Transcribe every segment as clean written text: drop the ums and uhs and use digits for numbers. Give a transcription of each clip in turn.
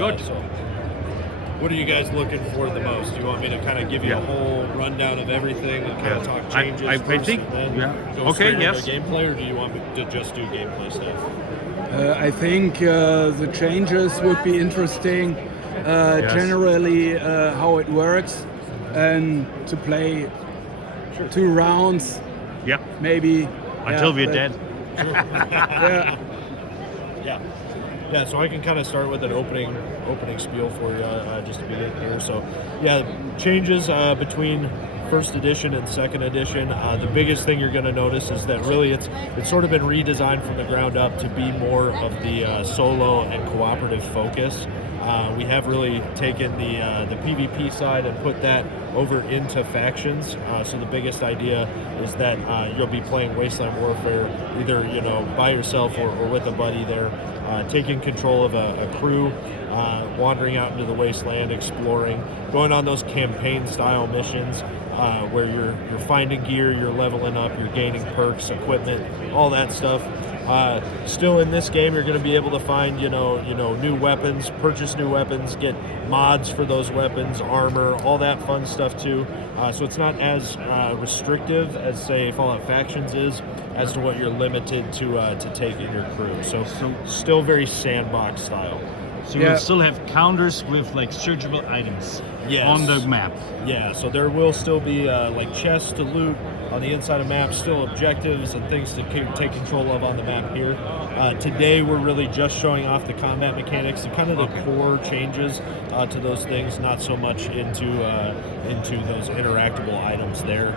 Good. So what are you guys looking for the most? Do you want me to kind of give you a whole rundown of everything and kind of talk changes I first think, and then go okay, straight yes. into gameplay, or do you want me to just do gameplay stuff? I think the changes would be interesting. Generally, how it works, and to play 2 rounds, Yeah. maybe Until we're dead. Yeah. Yeah, so I can kind of start with an opening spiel for you just to begin here. So, yeah, changes between first edition and second edition. The biggest thing you're going to notice is that really it's sort of been redesigned from the ground up to be more of the solo and cooperative focus. We have really taken the PvP side and put that over into factions. So the biggest idea is that you'll be playing Wasteland Warfare either by yourself or with a buddy there, taking control of a crew, wandering out into the wasteland, exploring, going on those campaign-style missions where you're finding gear, you're leveling up, you're gaining perks, equipment, all that stuff. Still in this game, you're going to be able to find, new weapons, purchase new weapons, get mods for those weapons, armor, all that fun stuff too. So it's not as restrictive as, say, Fallout Factions is, as to what you're limited to take in your crew. So still very sandbox style. So you'll still have counters with like searchable items on the map. Yeah, so there will still be like chests to loot on the inside of maps, still objectives and things to take control of on the map here. Today we're really just showing off the combat mechanics and kind of the core changes to those things, not so much into those interactable items there.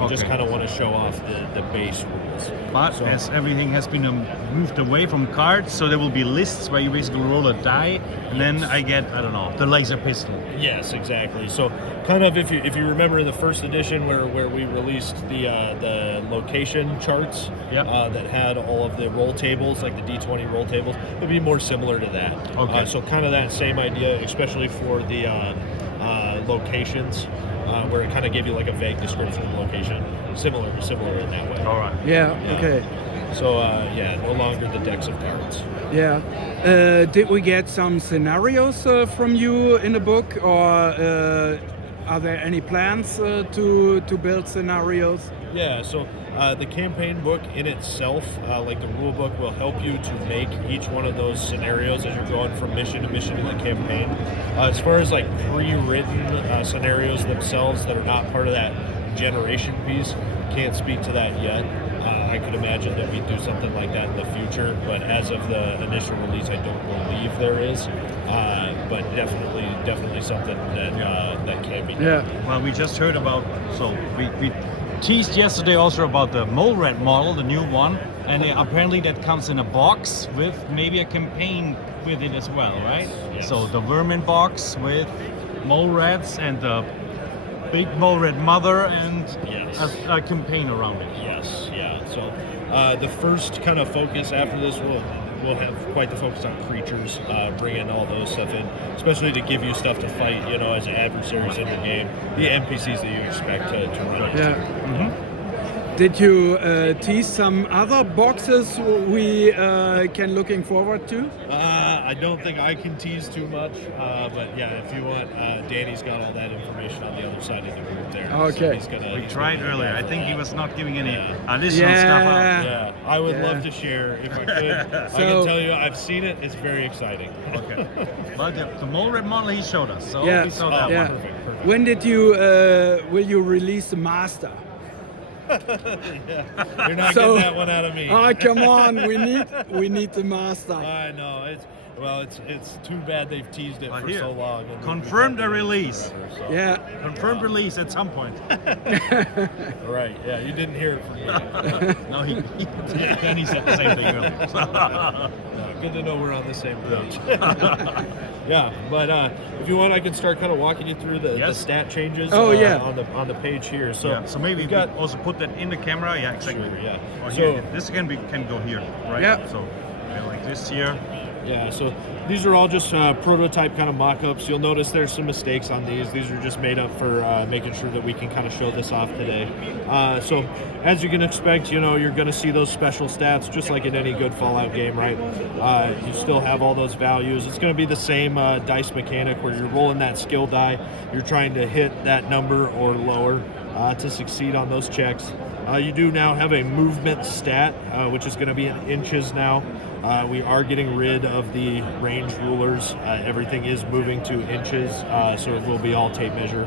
We just kind of want to show off the base rules. But as everything has been moved away from cards, so there will be lists where you basically roll a die, and then I get, I don't know, the laser pistol. Yes, exactly. So kind of if you remember in the first edition where we released the location charts that had all of the roll tables, like the D20 roll tables, it would be more similar to that. Okay. So kind of that same idea, especially for the locations, where it kind of gave you like a vague description of the location. Similar in that way. All right. Yeah. Okay. So no longer the decks of cards. Yeah. Did we get some scenarios from you in the book, or are there any plans to build scenarios? Yeah, so the campaign book in itself, like the rule book, will help you to make each one of those scenarios as you're going from mission to mission in the campaign. As far as like pre-written scenarios themselves that are not part of that generation piece, can't speak to that yet. I could imagine that we'd do something like that in the future, but as of the initial release, I don't believe there is. But definitely something that can be done. Yeah. Well, we just heard about, so we teased yesterday also about the mole rat model, the new one, and apparently that comes in a box with maybe a campaign with it as well, right? Yes. So the vermin box with mole rats and the big mole rat mother and a campaign around it. Yes, yeah. So the first kind of focus after this we'll have quite the focus on creatures, bringing all those stuff in, especially to give you stuff to fight, as adversaries in the game, the NPCs that you expect to run into. Yeah. Mm-hmm. Did you tease some other boxes we can looking forward to? I don't think I can tease too much, but yeah, if you want, Danny's got all that information on the other side of the group there. Okay. So We tried earlier. I think he was not giving any additional stuff out. Yeah, I would love to share if I could. I can tell you, I've seen it. It's very exciting. Okay. But the mole rat model he showed us, so we saw that yeah. one. Perfect. When did you will you release the master? You're not getting that one out of me. Oh, come on, we need the master. I know it's too bad they've teased it for so long. And Confirmed the release. Forever, so. Yeah. Confirmed release at some point. Right. Yeah, you didn't hear it from me. No, he said the same thing earlier. No, good to know we're on the same page. Yeah, but if you want, I can start kind of walking you through the stat changes. On the page here. So so maybe we also put that in the camera. Yeah, exactly. Sure, yeah. Or So here, this can go here, right? Yeah. So like this here. Yeah, so these are all just prototype kind of mock-ups. You'll notice there's some mistakes on these. These are just made up for making sure that we can kind of show this off today. So as you can expect, you know, you're going to see those special stats just like in any good Fallout game, right? You still have all those values. It's going to be the same dice mechanic where you're rolling that skill die. You're trying to hit that number or lower to succeed on those checks. You do now have a movement stat, which is going to be in inches now. We are getting rid of the range rulers. Everything is moving to inches, so it will be all tape measure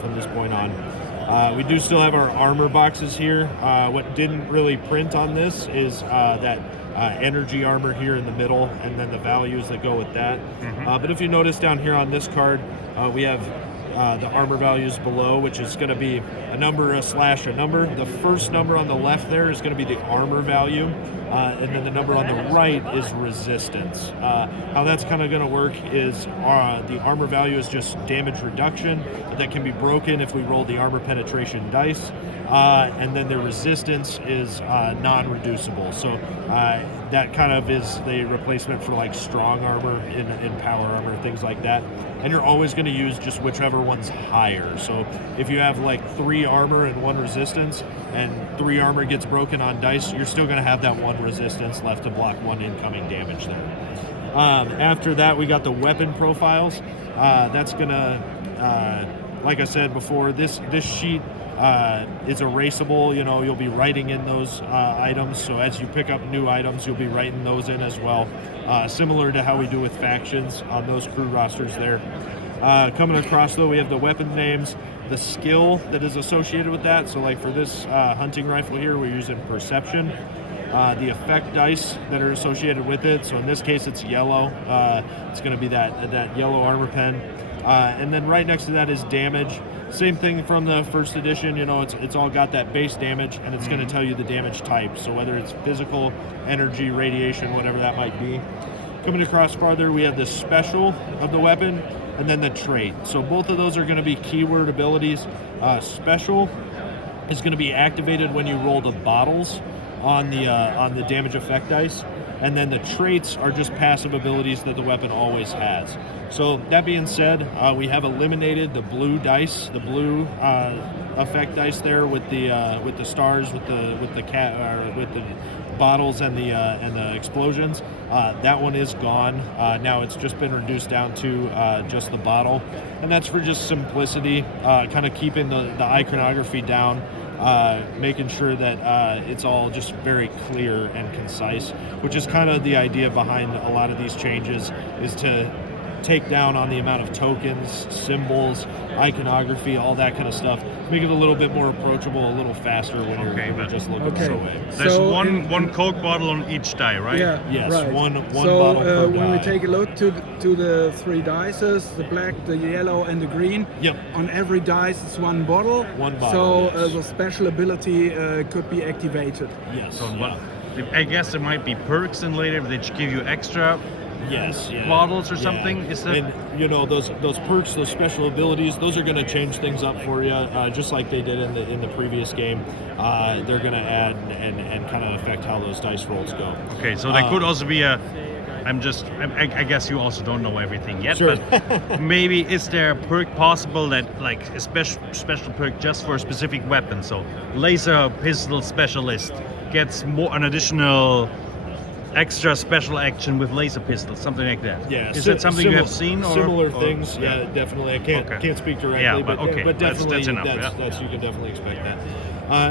from this point on. We do still have our armor boxes here. What didn't really print on this is that energy armor here in the middle, and then the values that go with that. But if you notice down here on this card, we have the armor values below, which is going to be a number, a slash, a number. The first number on the left there is going to be the armor value, and then the number on the right is resistance. How that's kind of going to work is the armor value is just damage reduction that can be broken if we roll the armor penetration dice, and then the resistance is non-reducible. So that kind of is the replacement for like strong armor in power armor, things like that. And you're always going to use just whichever one's higher. So if you have like 3 armor and 1 resistance, and 3 armor gets broken on dice, you're still going to have that 1 resistance left to block 1 incoming damage there. After that, we got the weapon profiles. That's going to, like I said before, this sheet is erasable. You know, you'll be writing in those items. So as you pick up new items, you'll be writing those in as well. Similar to how we do with factions on those crew rosters there. Coming across though, we have the weapon names, the skill that is associated with that. So like for this hunting rifle here, we're using perception. The effect dice that are associated with it. So in this case, it's yellow. It's going to be that yellow armor pen. And then right next to that is damage. Same thing from the first edition, you know, it's all got that base damage, and it's going to tell you the damage type. So whether it's physical, energy, radiation, whatever that might be. Coming across farther, we have the special of the weapon, and then the trait. So both of those are going to be keyword abilities. Special is going to be activated when you roll the bottles on the damage effect dice. And then the traits are just passive abilities that the weapon always has. So that being said, we have eliminated the blue dice, the blue effect dice there with the stars, with the bottles and the explosions. That one is gone. Now it's just been reduced down to just the bottle, and that's for just simplicity, kind of keeping the iconography down. Making sure that it's all just very clear and concise, which is kind of the idea behind a lot of these changes, is to take down on the amount of tokens, symbols, iconography, all that kind of stuff. Make it a little bit more approachable, a little faster when you're just looking this away. There's So one Coke bottle on each die, right? Yeah, Yes, right. one so bottle per when we die. take a look to the 3 dices, the black, the yellow, and the green. Yep. On every dice is 1 bottle. One bottle, So yes. the special ability could be activated. Yes. So I guess there might be perks in later that give you extra Yes, yeah. bottles or Yeah. something. Is that? And you know those perks, those special abilities, those are going to change things up for you, just like they did in the previous game. They're going to add and kind of affect how those dice rolls go. Okay, so that could also be a. I guess you also don't know everything yet, Sure. but maybe is there a perk possible that like a special perk just for a specific weapon? So laser pistol specialist gets an additional extra special action with laser pistols, something like that. Yeah, Is that something you have seen? Or, similar things? Yeah, definitely. I can't speak directly, Yeah, but okay, definitely that's enough. that's you can definitely expect that.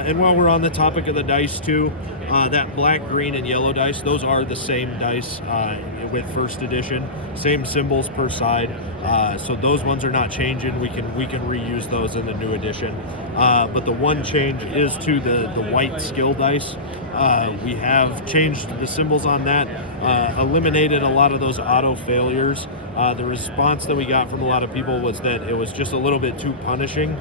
And while we're on the topic of the dice too, that black, green, and yellow dice, those are the same dice with first edition, same symbols per side. So those ones are not changing. We can reuse those in the new edition. But the one change is to the white skill dice. We have changed the symbols on that, eliminated a lot of those auto failures. The response that we got from a lot of people was that it was just a little bit too punishing.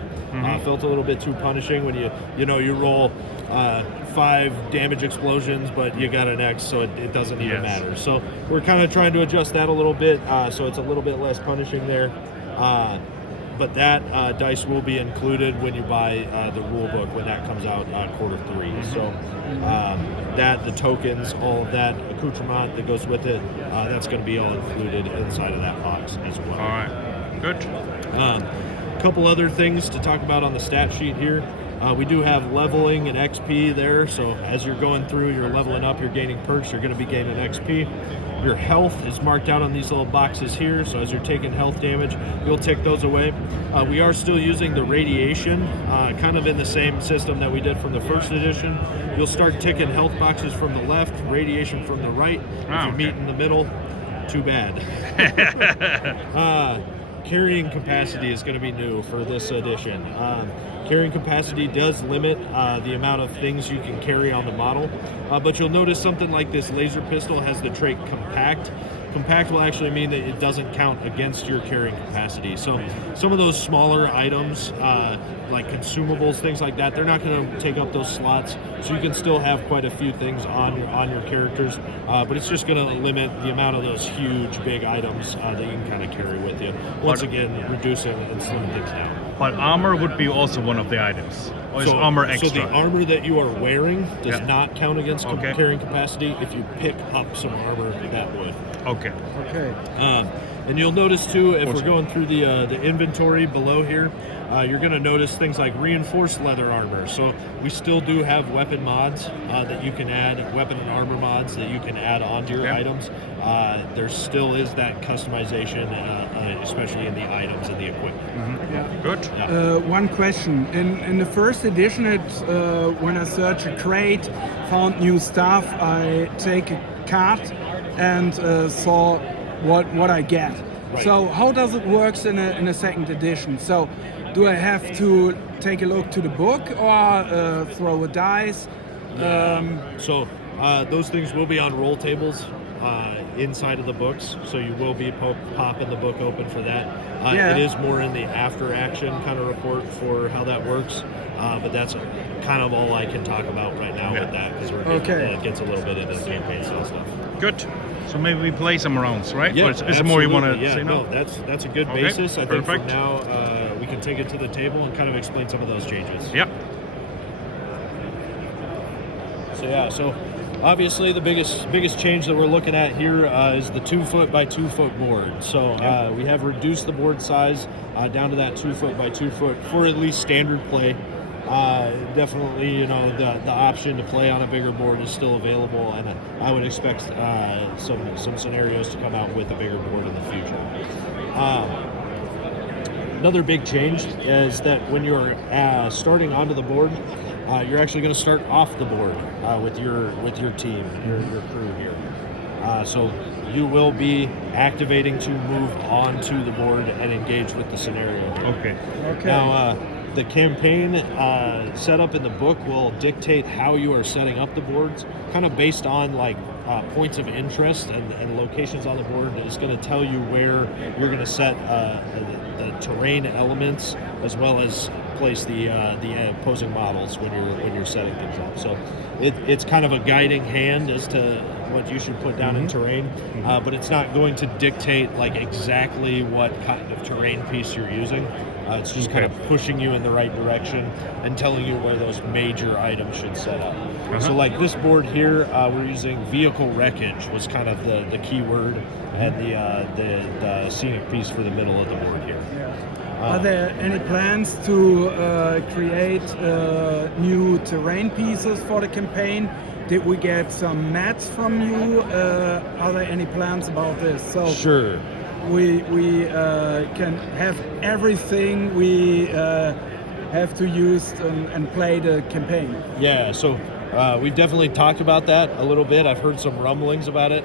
Felt a little bit too punishing when you roll 5 damage explosions, but you got an X, so it doesn't even matter. So we're kind of trying to adjust that a little bit, so it's a little bit less punishing there. but that dice will be included when you buy the rule book when that comes out Q3. So that, the tokens, all of that accoutrement that goes with it, that's going to be all included inside of that box as well. All right, good. A couple other things to talk about on the stat sheet here. We do have leveling and XP there, so as you're going through, you're leveling up, you're gaining perks, you're going to be gaining XP. Your health is marked out on these little boxes here, so as you're taking health damage, you'll take those away. We are still using the radiation, kind of in the same system that we did from the first edition. You'll start ticking health boxes from the left, radiation from the right. If you meet in the middle, too bad. Carrying capacity is going to be new for this edition. Carrying capacity does limit the amount of things you can carry on the model, but you'll notice something like this laser pistol has the trait compact. Compact will actually mean that it doesn't count against your carrying capacity. So some of those smaller items, like consumables, things like that, they're not going to take up those slots. So you can still have quite a few things on your characters, but it's just going to limit the amount of those huge, big items that you can kind of carry with you. Once again, reducing and slimming things down. But armor would be also one of the items. Or is armor extra? So the armor that you are wearing does not count against carrying capacity. If you pick up some armor, that would. Okay. Okay. And you'll notice too, if we're going through the inventory below here, you're going to notice things like reinforced leather armor. So we still do have weapon mods that you can add, weapon and armor mods that you can add onto your items. There still is that customization, especially in the items and the equipment. Yeah. Good. Yeah. One question. In the first edition, when I search a crate, found new stuff, I take a card and saw what I get. Right. So how does it work in a second edition? So do I have to take a look to the book or throw a dice? So those things will be on roll tables inside of the books, so you will be popping the book open for that. It is more in the after action kind of report for how that works, but that's kind of all I can talk about right now with that, because it gets a little bit into the campaign style stuff. Good. So maybe we play some rounds, right? Yeah, or is there more you want to say now? No, that's a good basis. I think from now we can take it to the table and kind of explain some of those changes. Yep. So obviously the biggest change that we're looking at here is the 2 foot by 2 foot board. So we have reduced the board size down to that 2 foot by 2 foot for at least standard play. Definitely, the option to play on a bigger board is still available, and I would expect some scenarios to come out with a bigger board in the future. Another big change is that when you're starting onto the board, you're actually going to start off the board with your team, your crew here. So you will be activating to move onto the board and engage with the scenario. Okay. Now, the campaign setup in the book will dictate how you are setting up the boards, kind of based on points of interest and locations on the board. It's going to tell you where you're going to set the terrain elements, as well as place the opposing models when you're setting things up. So it's kind of a guiding hand as to what you should put down in terrain, but it's not going to dictate exactly what kind of terrain piece you're using. It's just kind of pushing you in the right direction and telling you where those major items should set up. So like this board here, we're using vehicle wreckage was kind of the key word, and the scenic piece for the middle of the board here. Are there any plans to create new terrain pieces for the campaign? Did we get some mats from you? Are there any plans about this? So sure. We can have everything we have to use and play the campaign. Yeah, so we definitely talked about that a little bit. I've heard some rumblings about it.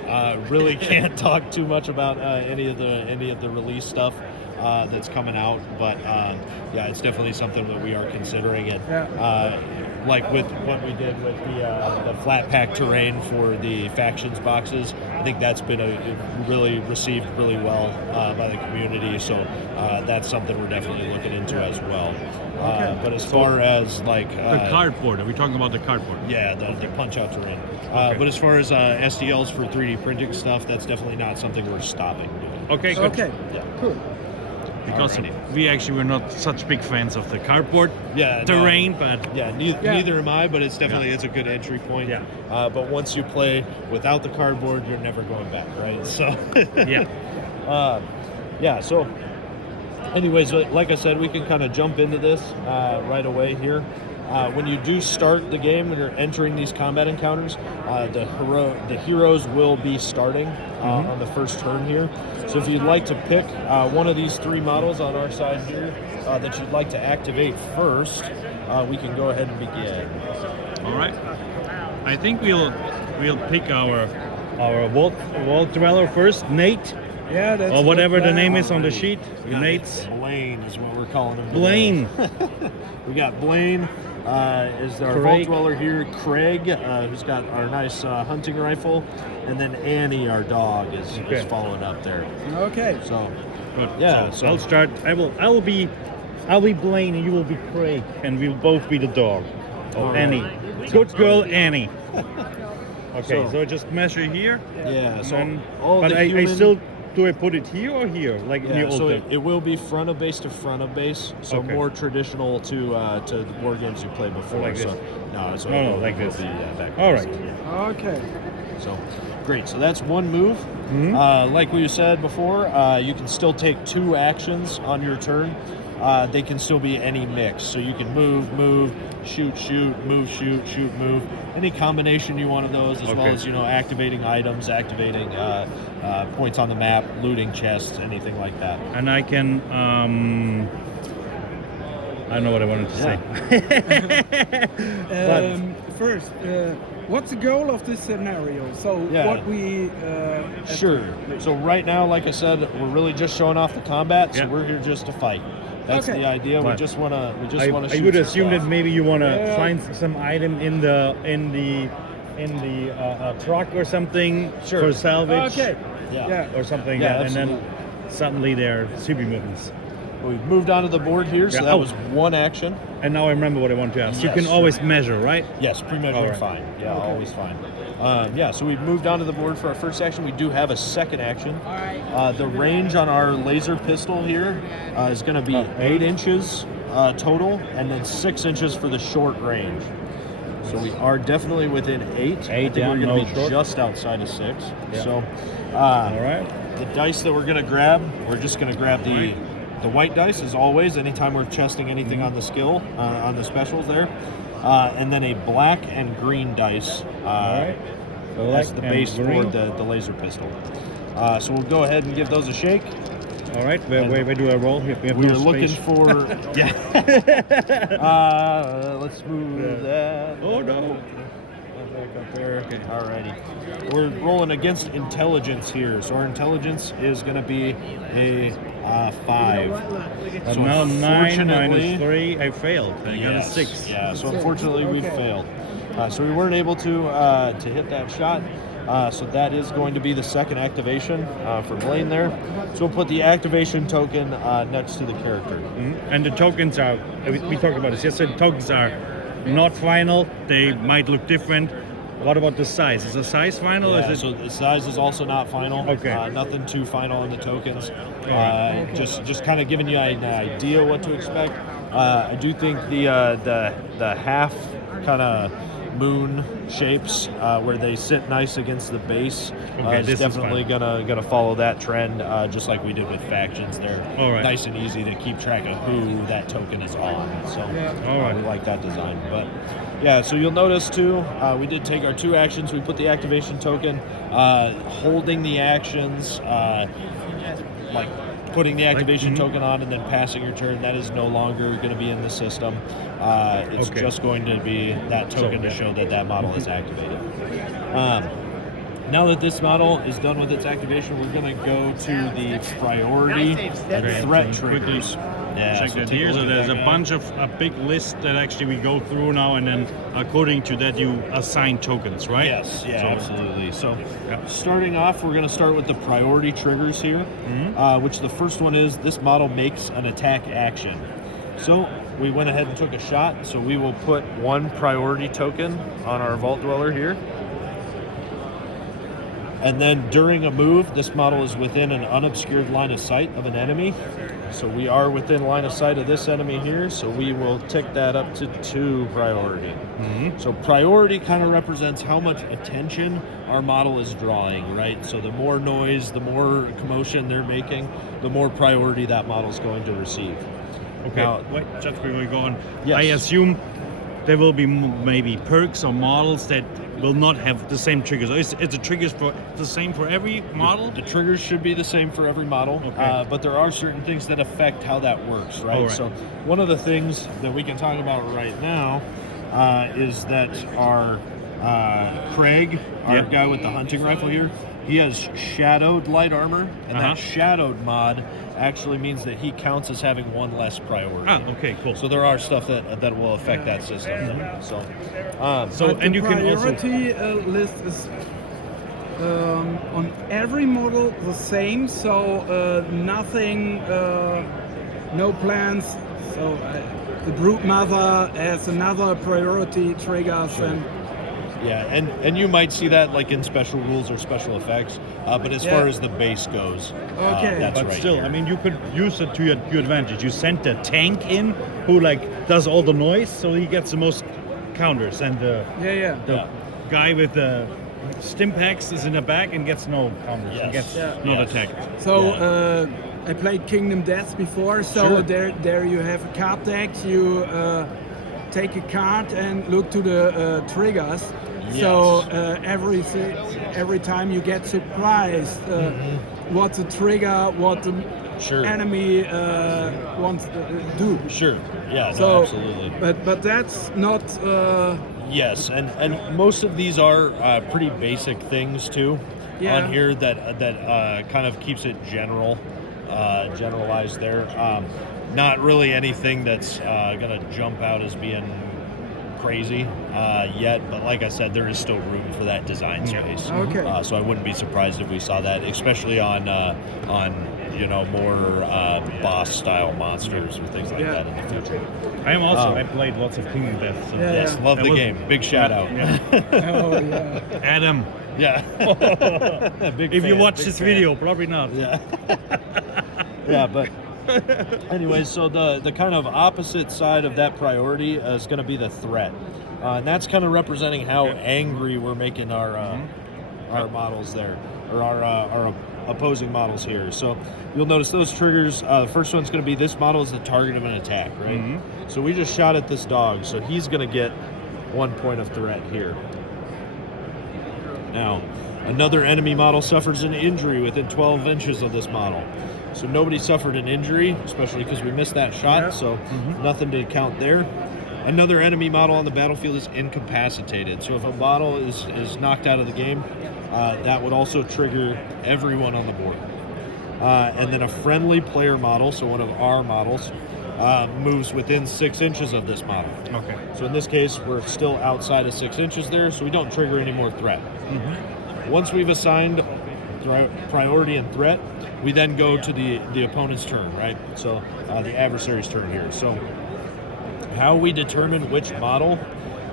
Really can't talk too much about any of the release stuff that's coming out, but it's definitely something that we are considering. And like with what we did with the flat pack terrain for the factions boxes, I think that's been really received really well by the community. So that's something we're definitely looking into as well. But as far as the cardboard, are we talking about the cardboard? Yeah, the punch out terrain. But as far as STLs for 3D printing stuff, that's definitely not something we're stopping doing. Okay, good. Okay, Yeah. cool. because Alrighty. we actually were not such big fans of the cardboard Yeah, no. terrain, but Yeah, neither am I, but it's definitely it's a good entry point. Yeah. But once you play without the cardboard, you're never going back, right? So yeah. yeah. So, anyways, like I said, we can kind of jump into this right away here. When you do start the game, when you're entering these combat encounters, the heroes will be starting on the first turn here. So if you'd like to pick one of these three models on our side here that you'd like to activate first, we can go ahead and begin. All right. I think we'll pick our vault dweller first, Nate, Yeah, that's or whatever the plan. name is on the sheet. Nate's Blaine is what we're calling him. Blaine. We got Blaine. Is our vault Craig. dweller here, Craig, who's got our nice hunting rifle, and then Annie, our dog, is following up there. Okay. So, Good. yeah, So so- I'll start. I'll be Blaine and you will be Craig, and we'll both be the dog. Oh, Annie. Good girl, Annie. Okay, so just measure here. yeah, so and- all but the I human, still do I put it here or here, like in the yeah, old so deck? it will be front of base to front of base, so Okay. more traditional to the war games you played before. like this? So, no, so No, it no, will- like it will this. be, backwards. All right. Okay. So, great. So that's one move. Like we said before, you can still take two actions on your turn. They can still be any mix. So you can move, shoot, move, shoot, move. Any combination you want of those, as well Okay. as activating items, activating points on the map, looting chests, anything like that. And I can I don't know what I wanted to say. First, what's the goal of this scenario? So Yeah. what we Sure. So right now, like I said, we're really just showing off the combat. So Yeah. we're here just to fight. That's Okay. the idea. We But just want to. I shoot would some assume stuff. that maybe you want to Yeah. find some item in the truck or something Sure. for salvage. Okay. Yeah. Yeah. Or something, Yeah, and then absolutely. suddenly there are super movements. We've moved onto the board here, so Yeah. that Oh. was one action. And now I remember what I want to ask. You Yes, can sure. always measure, right? Yes, pre-measured All right. fine. Yeah, always fine. Yeah, so we've moved onto the board for our first action. We do have a second action. The range on our laser pistol here is going to be 8 inches total, and then 6 inches for the short range. So we are definitely within 8. I Eight, think yeah, we're going no to be short. just outside of 6. Yeah. So All right. the dice that we're going to grab, we're just going to grab the white dice, as always, anytime we're testing anything on the skill, on the specials there. And then a black and green dice All right. as the Black base and for green. the laser pistol. So we'll go ahead and give those a shake. All right. Where do I roll? We have We no were looking space. for... yeah. Let's move that. Oh, no. Back up there. Okay. Alrighty. We're rolling against intelligence here. So our intelligence is going to be a 5. But So now 9 unfortunately- minus 3, I failed. I got a Yes, 6. Yeah, so unfortunately we Okay. failed. So we weren't able to hit that shot. So that is going to be the second activation for Blaine there. So we'll put the activation token next to the character. And the tokens are, we talked about this yesterday, the tokens are not final. They might look different. What about the size? Is the size final? Yeah, or is it so the size is also not final. Okay. Nothing too final on the tokens. Alright. Just kind of giving you an idea what to expect. I do think the half kind of moon shapes where they sit nice against the base Okay, this is is definitely fine. gonna follow that trend, just like we did with factions. They're Alright. nice and easy to keep track of who that token is on. So Alright. we like that design. But yeah, so you'll notice too, we did take our 2 actions. We put the activation token, holding the actions, like putting the activation token on and then passing your turn. That is no longer going to be in the system. It's Okay. just going to be that token to show that that model is activated. Now that this model is done with its activation, we're going to go to the priority and Okay, threat so quickly triggers. Yeah, check so that take here. So look at there's that a guy. bunch of a big list that actually we go through now, and then according to that you assign tokens, right? Yes, yeah, So- absolutely. So, Yeah. starting off, we're going to start with the priority triggers here, which the first one is this model makes an attack action. So, we went ahead and took a shot, so we will put 1 priority token on our Vault Dweller here. And then during a move, this model is within an unobscured line of sight of an enemy. So we are within line of sight of this enemy here, so we will tick that up to 2 priority. So priority kind of represents how much attention our model is drawing, right? So the more noise, the more commotion they're making, the more priority that model is going to receive. Okay, Now, wait, just before we go on, Yes. I assume there will be maybe perks or models that will not have the same triggers. Is the triggers the same for every model? The triggers should be the same for every model, Okay. but there are certain things that affect how that works, right? All right. So one of the things that we can talk about right now is that our Craig, our Yeah. guy with the hunting rifle here, he has shadowed light armor, and that shadowed mod actually means that he counts as having 1 less priority. Ah, okay, cool. So there are stuff that will affect that system. So, So But and the you can also priority list is on every model the same, so nothing, no plans. So the Brute Mother has another priority triggers and yeah, and you might see that like in special rules or special effects, but as far as the base goes, Okay. that's but right. still, I mean, you could use it to your advantage. You send the tank in, who like does all the noise, so he gets the most counters, and the Yeah. guy with the stim packs is in the back and gets no counters. He Yes. gets Yeah. not Yes. attacked. So I played Kingdom Death before, so Sure. there you have a card deck. You take a card and look to the triggers. So every time you get surprised, what the trigger, what the Sure. enemy wants to do. Sure. Yeah. So, No, absolutely. but that's not. Yes, and most of these are pretty basic things too on here that kind of keeps it generalized there. Not really anything that's going to jump out as being crazy yet, but like I said, there is still room for that design space. Okay. So I wouldn't be surprised if we saw that, especially on more boss style monsters or things like that in the future. I am also. I played lots of Kingdom Death. So Yeah. Yes, love That the was- game. Big shout out. Oh yeah. Adam, Yeah. Big if you fan, watch big this fan. video, probably not. Yeah. Yeah, but anyway, so the kind of opposite side of that priority is going to be the threat. And that's kind of representing how angry we're making our models there, or our opposing models here. So you'll notice those triggers. The first one's going to be this model is the target of an attack, right? So we just shot at this dog, so he's going to get 1 point of threat here. Now, another enemy model suffers an injury within 12 inches of this model. So nobody suffered an injury, especially because we missed that shot, so nothing to count there. Another enemy model on the battlefield is incapacitated. So if a model is knocked out of the game, that would also trigger everyone on the board. And then a friendly player model, so one of our models, moves within 6 inches of this model. Okay. So in this case, we're still outside of 6 inches there, so we don't trigger any more threat. Once we've assigned priority and threat, we then go to the opponent's turn, right? So the adversary's turn here. So how we determine which model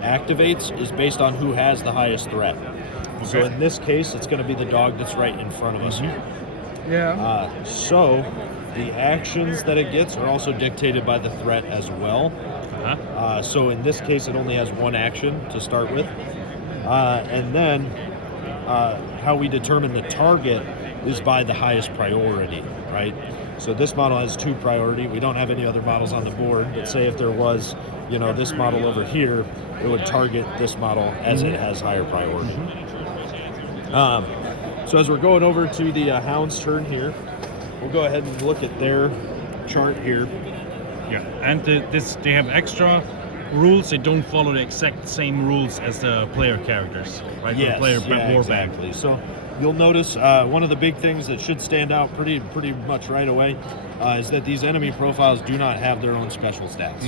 activates is based on who has the highest threat. So in this case, it's going to be the dog that's right in front of us here. Yeah. So the actions that it gets are also dictated by the threat as well. So in this case, it only has 1 action to start with. And then how we determine the target is by the highest priority, right? So this model has 2 priority. We don't have any other models on the board, but say if there was, this model over here, it would target this model as it has higher priority. So as we're going over to the Hound's turn here, we'll go ahead and look at their chart here. Yeah, and they have extra rules. They don't follow the exact same rules as the player characters, right? Yes, The player warband. exactly. So you'll notice one of the big things that should stand out pretty much right away is that these enemy profiles do not have their own special stats.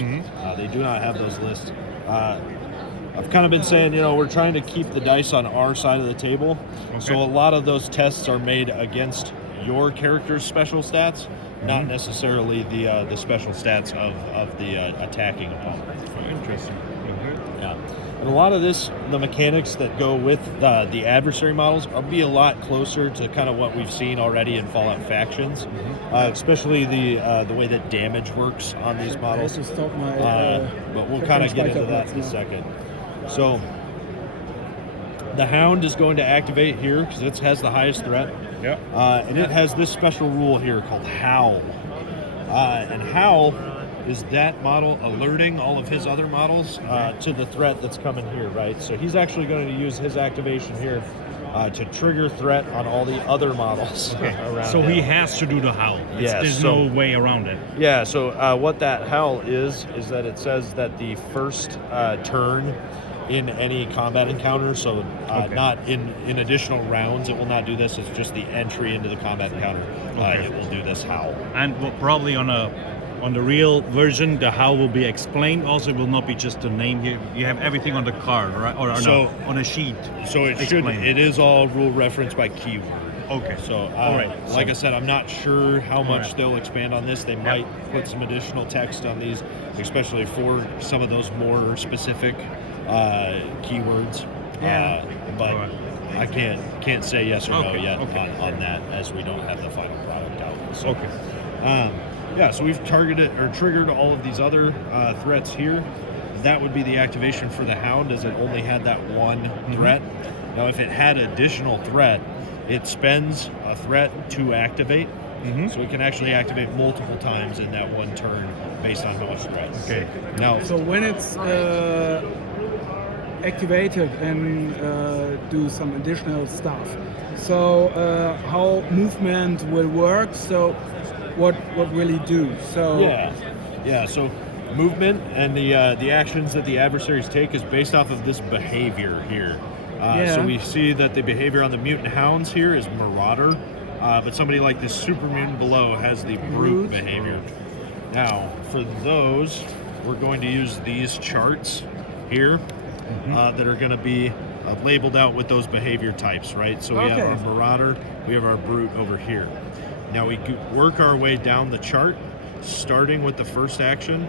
They do not have those lists. I've kind of been saying, we're trying to keep the dice on our side of the table. Okay. So a lot of those tests are made against your character's special stats, not necessarily the special stats of the attacking opponent. Interesting. Yeah. And a lot of this, the mechanics that go with the adversary models, will be a lot closer to kind of what we've seen already in Fallout Factions, especially the way that damage works on these models. I have to stop my, but we'll kind of get into that in a second. So the Hound is going to activate here because it has the highest threat. Yeah. And it has this special rule here called Howl. And Howl is that model alerting all of his other models to the threat that's coming here, right? So he's actually going to use his activation here to trigger threat on all the other models around So him. he has to do the howl. Yeah, There's so- no way around it. Yeah, so what that howl is that it says that the first turn in any combat encounter, so not in additional rounds, it will not do this. It's just the entry into the combat encounter. It will do this howl. And probably on the real version, the howl will be explained. Also, it will not be just a name here. You have everything on the card, right? Or So- on a sheet. So it Explain. it is all rule referenced by keyword. Okay. So, All right. like So- I said, I'm not sure how much right. they'll expand on this. They might put some additional text on these, especially for some of those more specific keywords. Yeah. But All right. I can't say yes or no Okay, yet okay. on that, as we don't have the final product out. So, Okay. so we've targeted or triggered all of these other threats here. That would be the activation for the Hound, as it only had that one threat. Now, if it had additional threat, it spends a threat to activate. So it can actually activate multiple times in that one turn based on how much threat. Okay. Now, So when it's activated and do some additional stuff. So how movement will work? So what will he do? So yeah. So movement and the actions that the adversaries take is based off of this behavior here. So we see that the behavior on the mutant hounds here is Marauder, but somebody like this super mutant below has the brute behavior. Now, for those, we're going to use these charts here that are going to be labeled out with those behavior types, right? So we have our Marauder, we have our brute over here. Now we work our way down the chart, starting with the first action,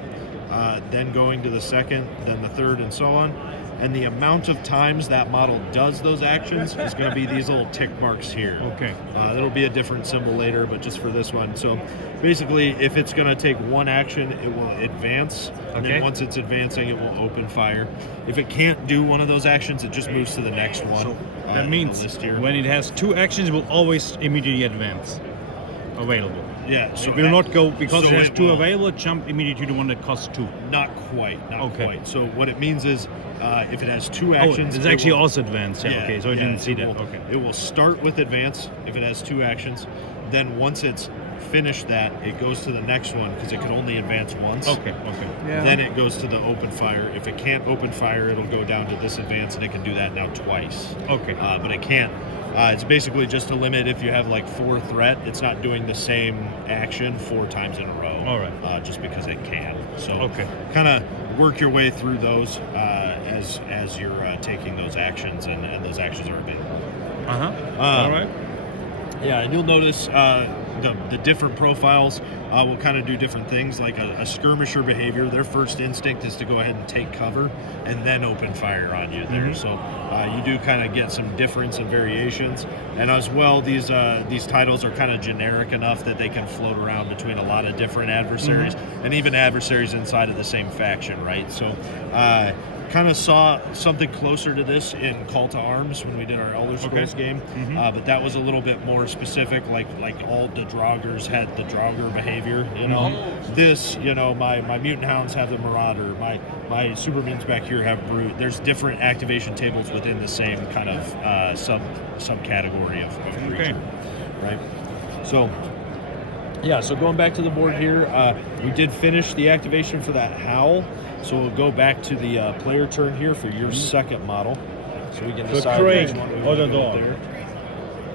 then going to the second, then the third, and so on. And the amount of times that model does those actions is going to be these little tick marks here. Okay. It'll be a different symbol later, but just for this one. So basically, if it's going to take one action, it will advance. And then once it's advancing, it will open fire. If it can't do one of those actions, it just moves to the next one. So that in means the list here. when it has two actions, it will always immediately advance. Available. Yeah, so It will not go, because so it has it two will. available, jump immediately to the one that costs two. Not quite. Okay. Quite. So what it means is, if it has two actions, it's it actually will- also advanced. Yeah, okay, so I didn't see that. Will, Okay. It will start with advance if it has two actions. Then once it's finished that, it goes to the next one because it can only advance once. Okay. Yeah. Then it goes to the open fire. If it can't open fire, it'll go down to this advance, and it can do that now twice. Okay. But it can't. It's basically just a limit if you have like 4 threat. It's not doing the same action 4 times in a row. All right. Just because it can. So kind of work your way through those as you're taking those actions, and those actions are available. All right. Yeah, and you'll notice the different profiles will kind of do different things. Like a skirmisher behavior, their first instinct is to go ahead and take cover and then open fire on you there. So you do kind of get some difference and variations. And as well, these titles are kind of generic enough that they can float around between a lot of different adversaries and even adversaries inside of the same faction, right? So kind of saw something closer to this in Call to Arms when we did our Elder Scrolls game, but that was a little bit more specific. Like all the Draugrs had the Draugr behavior, you know. This, you know, my mutant hounds have the Marauder. My Supermans back here have brute. There's different activation tables within the same kind of subcategory of creature, right? So. Yeah, so going back to the board here, we did finish the activation for that Howl. So we'll go back to the player turn here for your second model. So we can decide Craig, which one we or want the to go dog. there.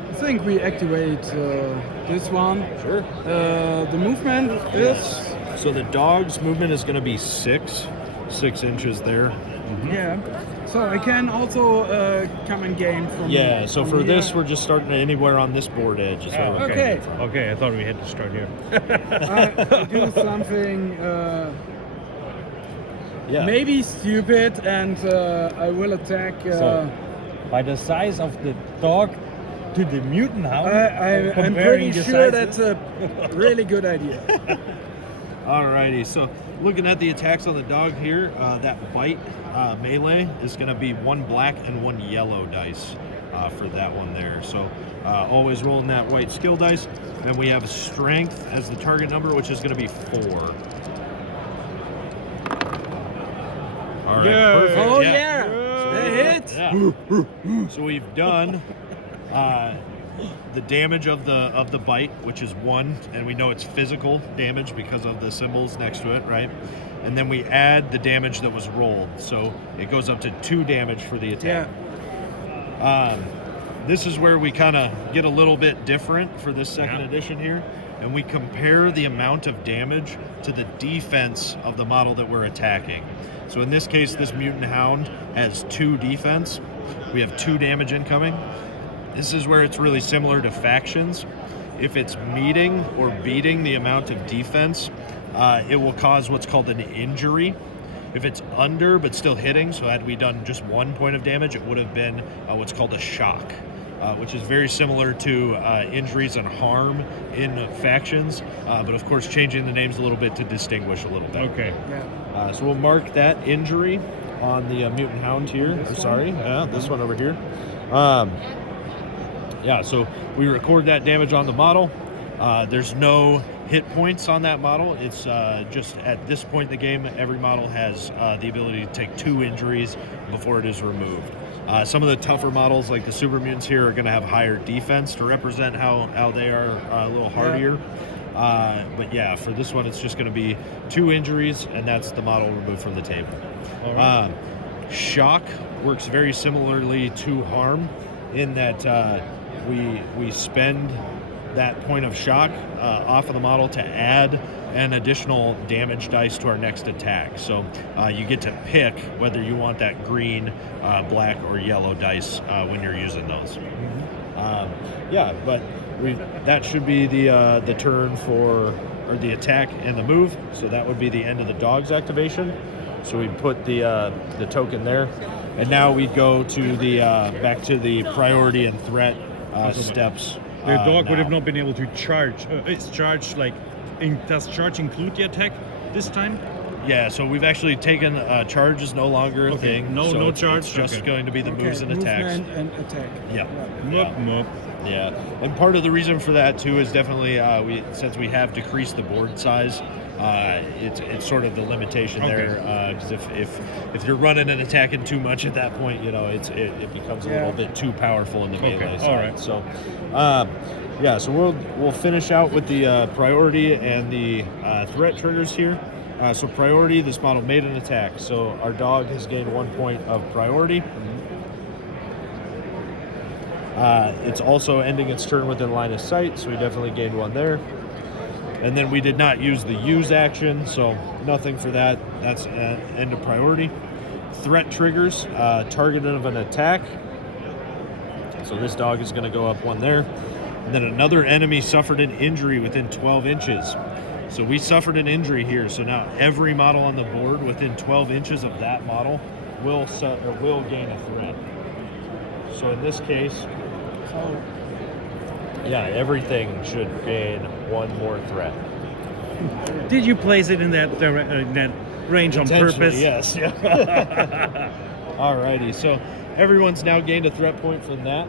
I think we activate this one. Sure. The movement is So the dog's movement is going to be 6 inches there. yeah. So I can also come and gain from. Yeah, so from for here. this, we're just starting anywhere on this board edge. Is where we're okay. coming from. Okay, I thought we had to start here. I do something. Yeah. maybe stupid, and I will attack. So, by the size of the dog to the mutant hound, I'm comparing pretty the sure sizes. that's a really good idea. Alrighty, so looking at the attacks on the dog here, that bite melee is going to be 1 black and 1 yellow dice for that one there. So always rolling that white skill dice. Then we have strength as the target number, which is going to be 4. All right, Yeah. perfect. Oh yeah. yeah, they hit. Yeah. So we've done the damage of the bite, which is 1, and we know it's physical damage because of the symbols next to it, right? And then we add the damage that was rolled, so it goes up to 2 damage for the attack. Yeah. This is where we kind of get a little bit different for this second edition here, and we compare the amount of damage to the defense of the model that we're attacking. So in this case, this mutant hound has 2 defense. We have 2 damage incoming. This is where it's really similar to factions. If it's meeting or beating the amount of defense, it will cause what's called an injury. If it's under but still hitting, so had we done just 1 point of damage, it would have been what's called a shock, which is very similar to injuries and harm in factions, but of course changing the names a little bit to distinguish a little bit. Okay. Yeah. So we'll mark that injury on the mutant hound here. This one over here. So we record that damage on the model. There's no hit points on that model. It's just at this point in the game, every model has the ability to take 2 injuries before it is removed. Some of the tougher models, like the super mutants here, are going to have higher defense to represent how they are a little hardier. But yeah, for this one, it's just going to be 2 injuries, and that's the model removed from the table. All right. Shock works very similarly to harm in that we spend that point of shock off of the model to add an additional damage dice to our next attack. So you get to pick whether you want that green, black, or yellow dice when you're using those. But that should be the turn for, or the attack and the move. So that would be the end of the dog's activation. So we put the token there, and now we go to the back to the priority and threat steps. The dog would now. have not been able to charge. It's charged like. Does charge include the attack this time? Yeah, so we've actually taken charge is no longer a thing. No, so no it's charge. just going to be the moves and attacks. Movement and attack. Nope. Yeah, and part of the reason for that too is definitely since we have decreased the board size, it's sort of the limitation there. Because if you're running and attacking too much at that point, it becomes a little bit too powerful in the melee side. All right. So, so we'll finish out with the priority and the threat triggers here. So priority, this model made an attack, so our dog has gained 1 point of priority. It's also ending its turn within line of sight, so we definitely gained 1 there. And then we did not use the use action, so nothing for that. That's end of priority. Threat triggers, targeted of an attack. So this dog is going to go up 1 there. And then another enemy suffered an injury within 12 inches. So we suffered an injury here. So now every model on the board within 12 inches of that model will gain a threat. So in this case, everything should gain 1 more threat. Did you place it in that range on purpose? Yes. Alrighty, so everyone's now gained a threat point from that.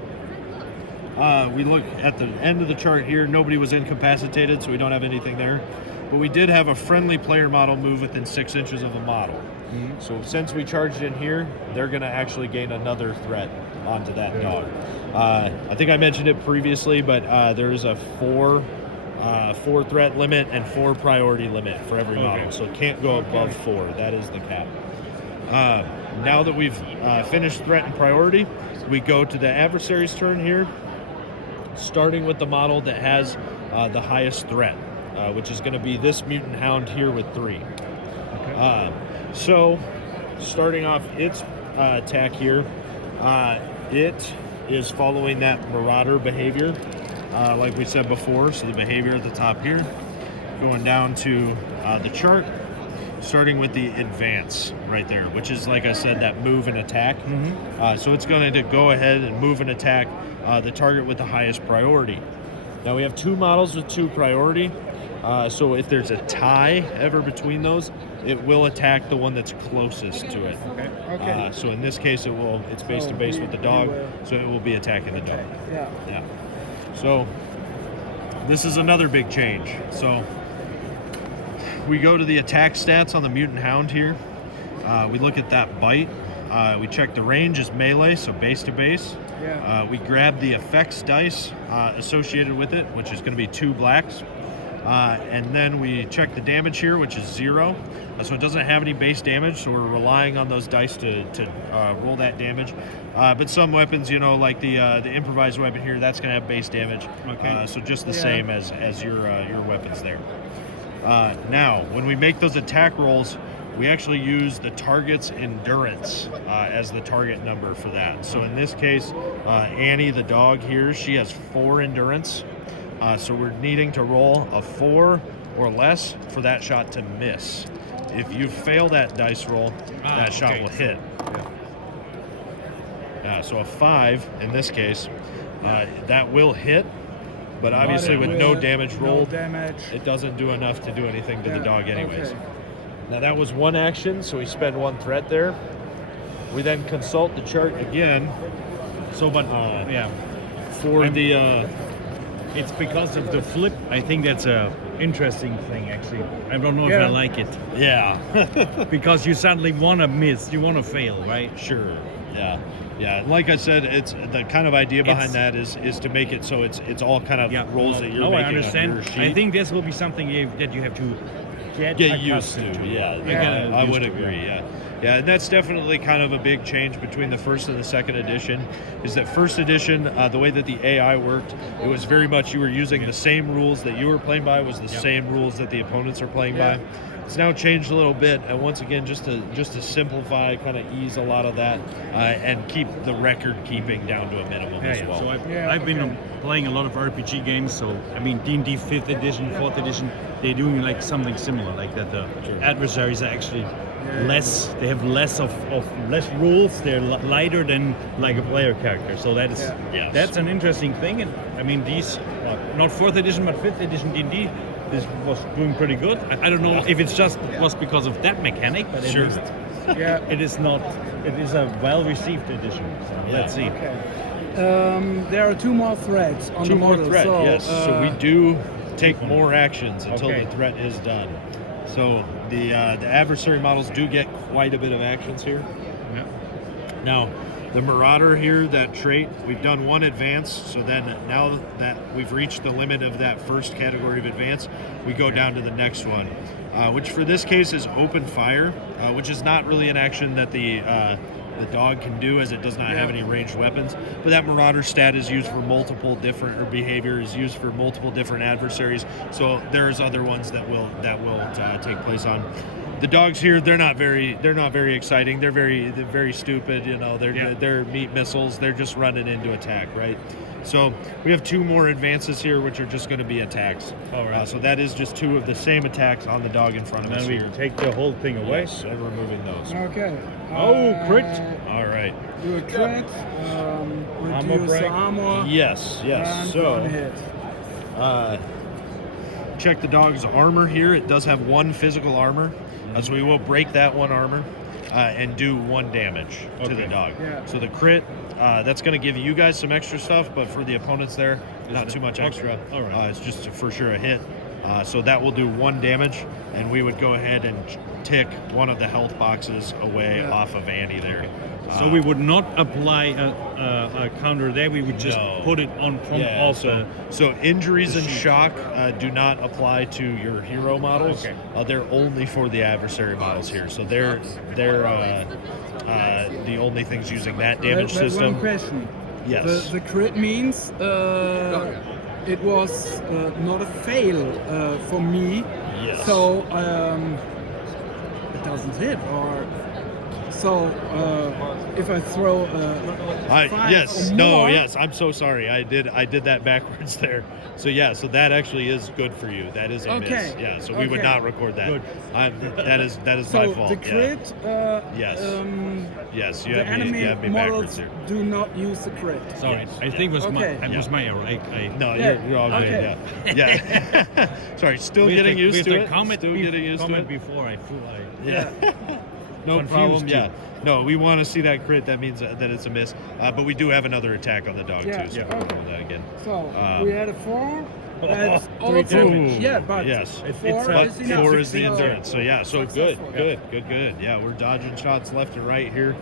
We look at the end of the chart here. Nobody was incapacitated, so we don't have anything there. But we did have a friendly player model move within 6 inches of a model. Mm-hmm. So since we charged in here, they're going to actually gain another threat onto that dog. I think I mentioned it previously, but there is a 4 threat limit and 4 priority limit for every model. So it can't go above 4. That is the cap. Now that we've finished threat and priority, we go to the adversary's turn here, starting with the model that has the highest threat, which is going to be this mutant hound here with 3. So starting off its attack here, it is following that marauder behavior, like we said before. So the behavior at the top here, going down to the chart. starting with the advance right there, which is, like I said, that move and attack. So it's going to go ahead and move and attack the target with the highest priority. Now we have 2 models with 2 priority. So if there's a tie ever between those, it will attack the one that's closest to it. Okay. So in this case, it's base to base with the dog, so it will be attacking the dog. Yeah. So this is another big change. So we go to the attack stats on the mutant hound here. We look at that bite. We check the range is melee, so base to base. We grab the effects dice associated with it, which is going to be 2 blacks. And then we check the damage here, which is 0. So it doesn't have any base damage, so we're relying on those dice to roll that damage. But some weapons, like the improvised weapon here, that's going to have base damage. So just the same as your weapons there. Now, when we make those attack rolls, we actually use the target's endurance as the target number for that. So in this case, Annie, the dog here, she has 4 endurance. So we're needing to roll a 4 or less for that shot to miss. If you fail that dice roll, that shot will hit. So a 5 in this case, that will hit, but obviously with no damage rolled, it doesn't do enough to do anything to the dog anyways. Now that was 1 action, so we spend 1 threat there. We then consult the chart again. So, but for the it's because of the flip. I think that's a interesting thing, actually. I don't know if I like it. Because you suddenly want to miss, you want to fail, right? Sure. Yeah. Like I said, it's the kind of idea behind that is to make it so it's all kind of rolls that you're making. I understand. On your sheet. I think this will be something that you have to get used to. I would agree. Yeah, and that's definitely kind of a big change between the first and the second edition, is that first edition, the way that the AI worked, it was very much you were using the same rules that you were playing by was the same rules that the opponents are playing by. It's now changed a little bit, and once again, just to simplify, kind of ease a lot of that, and keep the record keeping down to a minimum as well. So I've been playing a lot of RPG games, so I mean D&D 5th edition, 4th edition, they're doing like something similar, like that the adversaries are actually less, they have less of less rules, they're lighter than like a player character, so that is that's an interesting thing. And I mean these, not 4th edition but 5th edition D&D, this was doing pretty good. I don't know if it's just was because of that mechanic, but at least it is not. It is a well-received edition. So let's see. There are 2 more threads on the model. So we do take more actions until the threat is done. So the adversary models do get quite a bit of actions here. Now, the Marauder here, that trait, we've done 1 advance, so then now that we've reached the limit of that first category of advance, we go down to the next one, which for this case is open fire, which is not really an action that the dog can do, as it does not have any ranged weapons. But that Marauder stat is used for multiple different, or behavior is used for multiple different adversaries. So there's other ones that will take place on. The dogs here, they're not very exciting. They're very stupid. They're meat missiles. They're just running into attack, right? So we have 2 more advances here, which are just going to be attacks. All right. So that is just 2 of the same attacks on the dog in front of us. And then we take the whole thing away. Yes, and removing those. Okay. Crit. All right. Do a crit. Reduce the armor. Yes. And So one hit. check the dog's armor here. It does have 1 physical armor, so we will break that 1 armor and do 1 damage to the dog. So the crit, that's going to give you guys some extra stuff, but for the opponents there, not too much extra. All right. It's just for sure a hit. So that will do 1 damage, and we would go ahead and tick one of the health boxes away off of Andy there. So we would not apply a counter there. We would just put it on from off. So injuries and shock do not apply to your hero models. They're only for the adversary models here. So they're the only things using that damage system. One question. Yes. The crit means it was not a fail for me. Yes. So it doesn't hit, or So if I throw 5 yes, or no, more, yes. I'm so sorry. I did that backwards there. So yeah, so that actually is good for you. That is a miss. Okay. Yeah, so we would Okay. not record that. Good. That is So my fault. the crit, Yes. Yes, you the have me enemy backwards models here. do not use the crit. Sorry, Yes. I think it was Okay. it was my error. No, Yeah, you're all good. okay. Yeah. Sorry, still getting used to it. Comment Still getting used to comment it. before I flew. Yeah. No Confused problem. you. Yeah. No, we want to see that crit. That means that it's a miss. But we do have another attack on the dog Yeah, too. So yeah. we'll Okay. do that again. So Um, we had a 4. That's Three also damage. yeah, but Yes. 4 But is enough. 4 is the So endurance. So yeah, so good, successful. good. Yeah, we're dodging shots left and right here.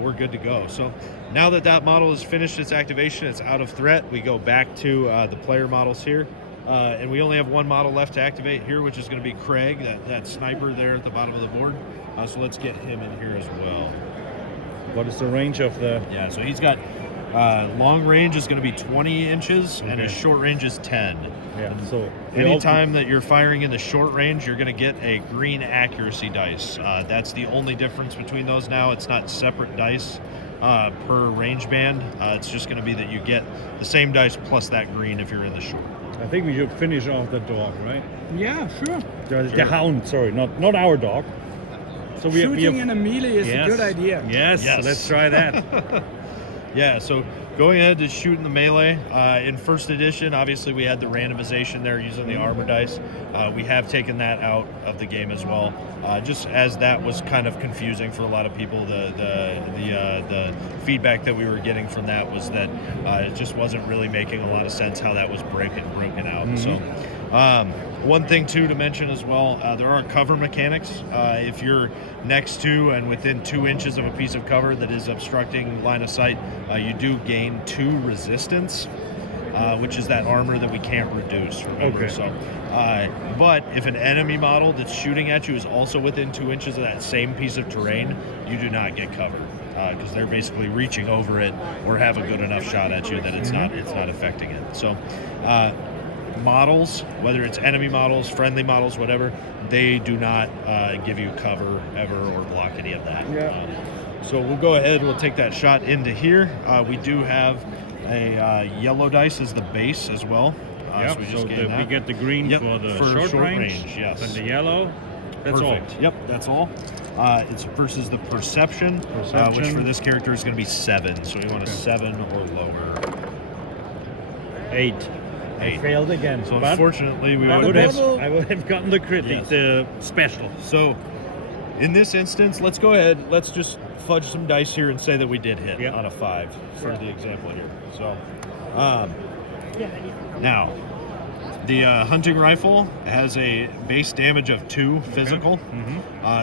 We're good to go. So now that model has finished its activation, it's out of threat. We go back to the player models here. And we only have one model left to activate here, which is going to be Craig, that sniper there at the bottom of the board. So let's get him in here as well. What is the range of the? Yeah, so he's got long range is going to be 20 inches, and his short range is 10. Yeah. So Anytime that you're firing in the short range, you're going to get a green accuracy dice. That's the only difference between those now. It's not separate dice per range band. It's just going to be that you get the same dice plus that green if you're in the short. I think we should finish off the dog, right? Yeah, sure. The hound. Sorry, not our dog. So Shooting in a melee is a good idea. Yes, Yes. let's try that. Yeah, so going ahead to shoot in the melee. In first edition, obviously we had the randomization there using the armor dice. We have taken that out of the game as well, just as that was kind of confusing for a lot of people. The feedback that we were getting from that was that it just wasn't really making a lot of sense how that was broken out. So. One thing too to mention as well, there are cover mechanics. If you're next to and within 2 inches of a piece of cover that is obstructing line of sight, you do gain 2 resistance, which is that armor that we can't reduce. Remember? Okay. So, but if an enemy model that's shooting at you is also within 2 inches of that same piece of terrain, you do not get cover because they're basically reaching over it or have a good enough shot at you that it's not affecting it. So. Models, whether it's enemy models, friendly models, whatever, they do not give you cover ever or block any of that. Yeah. So we'll go ahead, we'll take that shot into here. We do have a yellow dice as the base as well. So we just gain that. we get the green Yep, for the for short range, yes. and the yellow. That's Perfect. all. Yep, that's all. It's versus the perception, which for this character is going to be 7. So we want a 7 or lower. 8. I failed again. So but unfortunately, we but would the have. model- I would have gotten the critic, Yes. the special. So, in this instance, let's go ahead. Let's just fudge some dice here and say that we did hit on a 5 for the example here. So, now the hunting rifle has a base damage of 2 physical.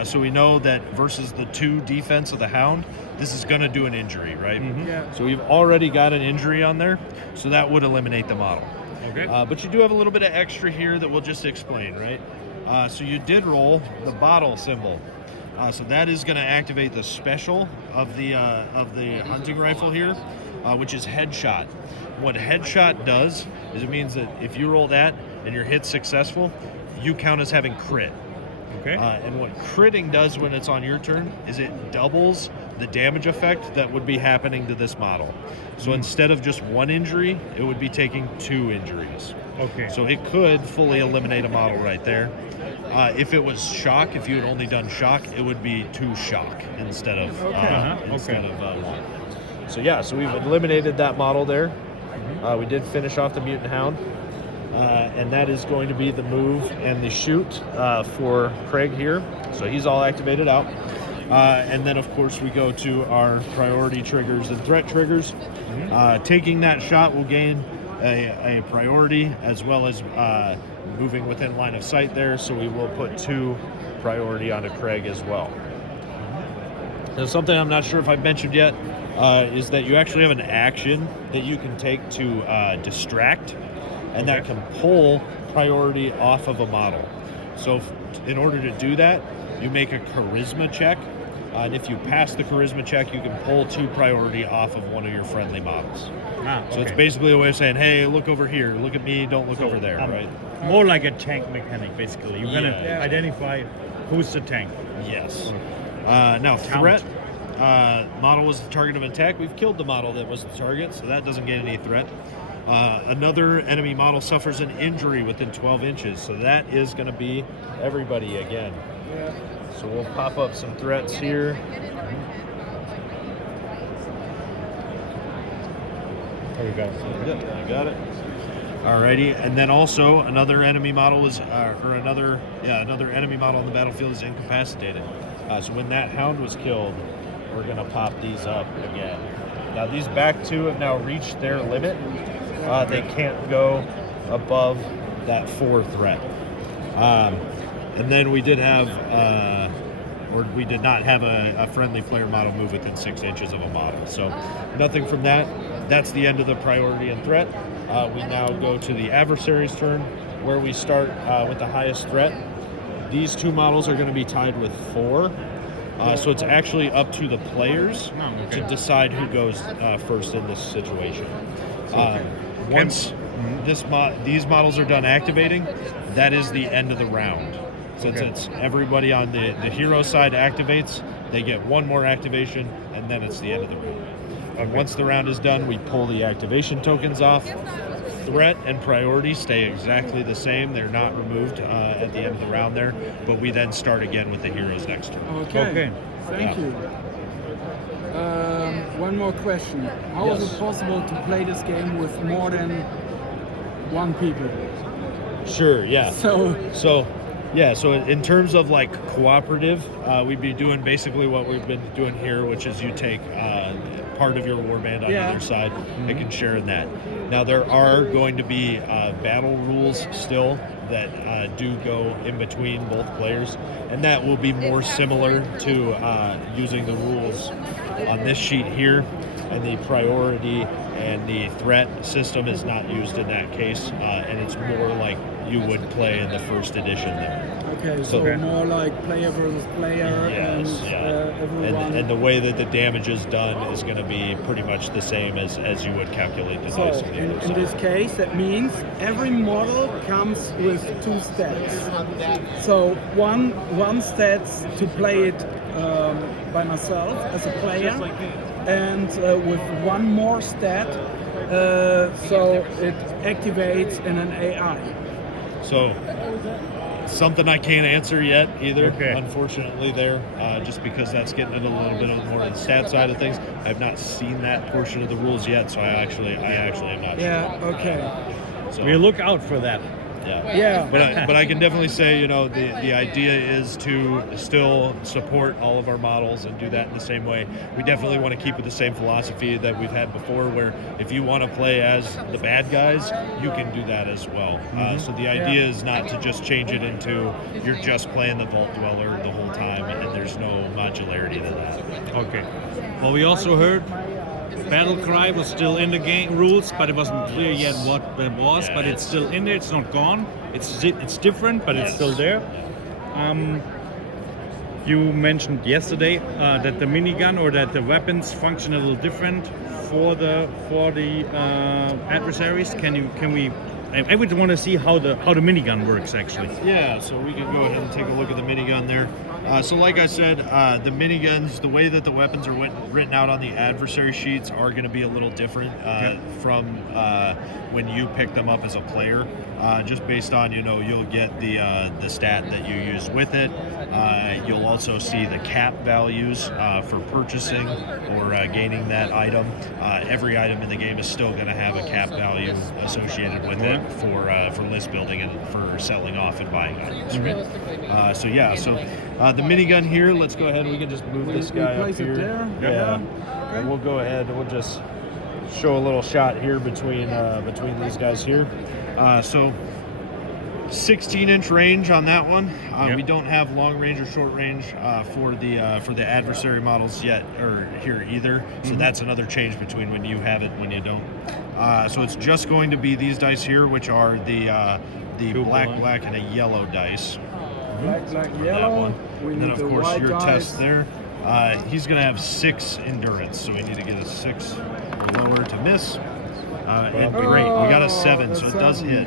So we know that versus the 2 defense of the hound, this is going to do an injury, right? Yeah. So we've already got an injury on there, so that would eliminate the model. Okay. But you do have a little bit of extra here that we'll just explain, right? So you did roll the bottle symbol. So that is going to activate the special of the hunting rifle here, which is headshot. What headshot does is it means that if you roll that and your hit's successful, you count as having crit. Okay. And what critting does when it's on your turn is it doubles the damage effect that would be happening to this model. So instead of just 1 injury, it would be taking 2 injuries. Okay. So it could fully eliminate a model right there. If it was shock, if you had only done shock, it would be 2 shock instead of one. So yeah, so we've eliminated that model there. We did finish off the mutant hound. And that is going to be the move and the shoot for Craig here. So he's all activated out. And then, of course, we go to our priority triggers and threat triggers. Taking that shot will gain a priority as well as moving within line of sight there. So we will put 2 priority onto Craig as well. Now, something I'm not sure if I've mentioned yet is that you actually have an action that you can take to distract. And that can pull priority off of a model. So in order to do that, you make a charisma check. And if you pass the charisma check, you can pull 2 priority off of one of your friendly models. So it's basically a way of saying, hey, look over here, look at me, don't look over there, right? More like a tank mechanic, basically. You're going to Yeah. identify who's the tank. Yes. Now, threat. model was the target of an attack, we've killed the model that was the target, so that doesn't get any threat. Another enemy model suffers an injury within 12 inches, so that is going to be everybody again. Yeah. So we'll pop up some threats here. There you go. Yep, I got it. Alrighty, and then also another enemy model is, another enemy model on the battlefield is incapacitated. So when that hound was killed, we're gonna pop these up again. Now these back two have now reached their limit. They can't go above that 4 threat. And then we did have, we did not have a friendly player model move within 6 inches of a model. So nothing from that. That's the end of the priority and threat. We now go to the adversary's turn, where we start with the highest threat. These 2 models are going to be tied with 4. So it's actually up to the players to decide who goes first in this situation. Once these models are done activating, that is the end of the round. Since it's everybody on the hero side activates, they get 1 more activation, and then it's the end of the round. Once the round is done, we pull the activation tokens off. Threat and priority stay exactly the same. They're not removed at the end of the round there, but we then start again with the heroes next turn. Okay. Thank you. One more question. How is it possible to play this game with more than 1 people? Sure, yeah. So in terms of like cooperative, we'd be doing basically what we've been doing here, which is you take part of your warband on the other side and can share in that. Now there are going to be battle rules still that do go in between both players, and that will be more similar to using the rules on this sheet here, and the priority and the threat system is not used in that case, and it's more like you would play in the first edition there. Okay, so more like player versus player, everyone. And the way that the damage is done is going to be pretty much the same as you would calculate the dice. So in this case, that means every model comes with 2 stats. So one stats to play it by myself as a player, and with 1 more stat, so it activates in an AI. So something I can't answer yet either, Okay. unfortunately there, just because that's getting into a little bit more of the stat side of things. I have not seen that portion of the rules yet, so I actually am not sure. Yeah, okay. So, We look out for that. Yeah. But I can definitely say, the idea is to still support all of our models and do that in the same way. We definitely want to keep with the same philosophy that we've had before, where if you want to play as the bad guys, you can do that as well. So the idea is not to just change it into you're just playing the Vault Dweller the whole time, and there's no modularity to that. Okay. Well, we also heard Battle Cry was still in the game rules, but it wasn't clear yet what it was. But it's still in there. It's not gone. It's different, but it's still there. You mentioned yesterday that the minigun or that the weapons function a little different for the adversaries. I would want to see how the minigun works actually. Yeah, so we can go ahead and take a look at the minigun there. So like I said, the miniguns, the way that the weapons are written out on the adversary sheets are going to be a little different from when you pick them up as a player. Just based on, you'll get the stat that you use with it. You'll also see the cap values for purchasing or gaining that item. Every item in the game is still going to have a cap value associated with it for list building and for selling off and buying items. Right? So the minigun here, let's go ahead and we can just move this guy up here. Yeah. Okay. And we'll go ahead and we'll just show a little shot here between these guys here. So 16-inch range on that one. We don't have long range or short range for the adversary models yet, or here either. So that's another change between when you have it and when you don't. So it's just going to be these dice here, which are the black, and a yellow dice. Black, yellow. And then of course your test there. He's going to have 6 endurance, so we need to get a 6 or lower to miss. And great, we got a 7, so it does hit.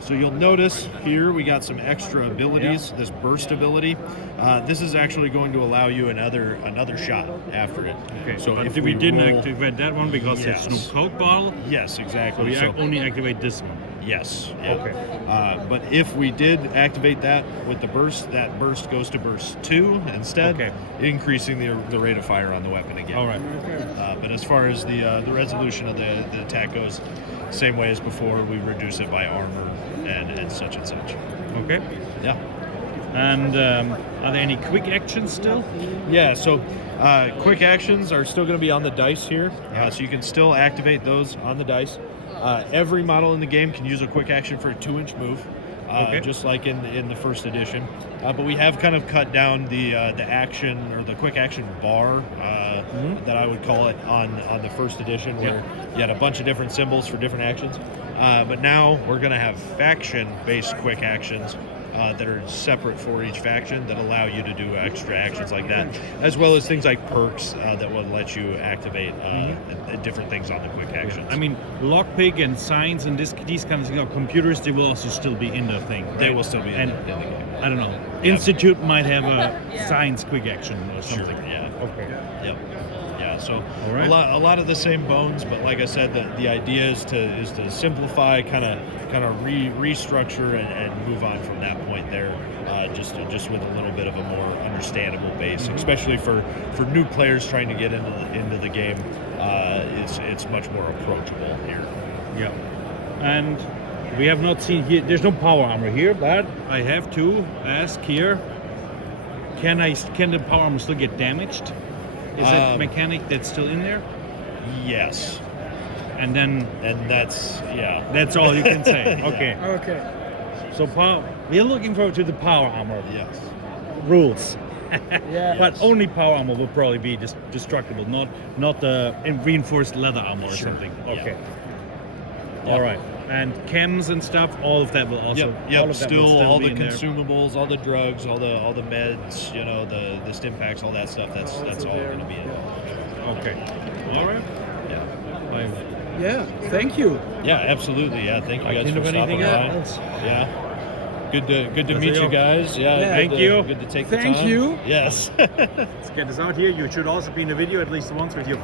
So you'll notice here we got some extra abilities. This burst ability. This is actually going to allow you another shot after it. Okay. So but if we didn't roll- activate that one because Yes. it's no Coke bottle. Yes, So exactly. we only activate this one. Yes. Yeah. Okay. But if we did activate that with the burst, that burst goes to burst 2 instead, Okay. increasing the rate of fire on the weapon again. All right. But as far as the resolution of the attack goes, same way as before, we reduce it by armor and such and such. Okay. Yeah. And are there any quick actions still? Yeah, so quick actions are still going to be on the dice here, so you can still activate those on the dice. Every model in the game can use a quick action for a 2-inch move, just like in the first edition. But we have kind of cut down the action or the quick action bar that I would call it on the first edition, where you had a bunch of different symbols for different actions. But now we're going to have faction-based quick actions that are separate for each faction that allow you to do extra actions like that, as well as things like perks that will let you activate different things on the quick actions. I mean, lockpick and signs and these kinds of computers, they will also still be in the thing. Right? They will still be in the game. I don't know. Institute might have a science quick action or something. Yeah. Okay. Yep. Yeah. So right. a lot of the same bones, but like I said, the idea is to simplify, kind of restructure and move on from that point there. Just with a little bit of a more understandable base, especially for new players trying to get into the game. It's much more approachable here. Yeah. And we have not seen here. There's no power armor here, but I have to ask here. Can the power armor still get damaged? Is that mechanic that's still in there? Yes. And that's that's all you can say. Okay. Okay. So we're looking forward to the power armor Yes. rules. Yeah. But only power armor will probably be destructible, not the reinforced leather armor or Sure. something. Yeah. Okay. Yeah. All right. And chems and stuff, all of that will also. Yep. All of that will Still all be the in there. consumables, all the drugs, all the meds, the stim packs, all that stuff. That's all going to be in. Okay. All right. Yeah. Fine. Yeah. Thank you. Yeah, absolutely. Yeah, thank you I guys can't for do stopping anything by. else. Yeah. Good to That's meet it. you guys. Yeah. Yeah. Thank you. Good to take the Thank time. you. Yes. Let's get this out here. You should also be in the video at least once with your